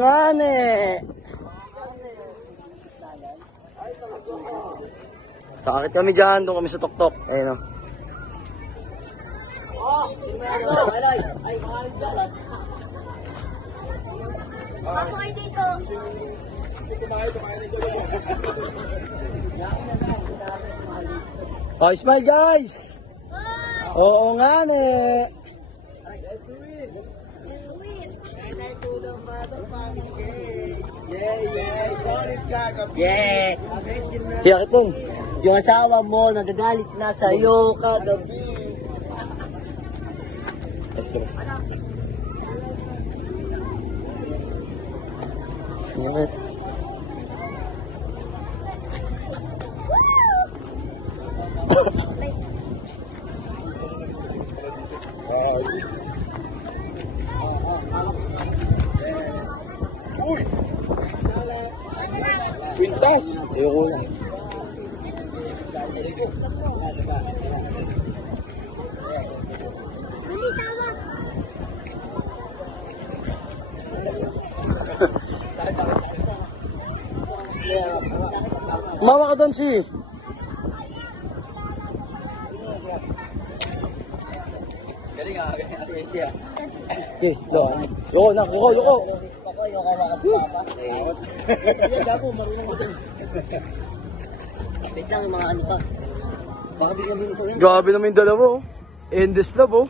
nga ne. Sakit kami dyan, doon kami sa tuktok. Ayun o. Pasok kayo dito. Oh, smile guys! Oo nga ne. Yeah! Kaya kitong. Yung asawa mo nagagalit na sa'yo kagabi. Express. Ingat. Quintas! Ayoko na. Mawa ka doon si. Galing nga, galing siya. Okay, loko na, loko. Ako, yung kawakas papa. Wait lang, yung mga ano pa. Baka biglang din ko yan. Grabe naman yung dalawa oh. Endless love oh.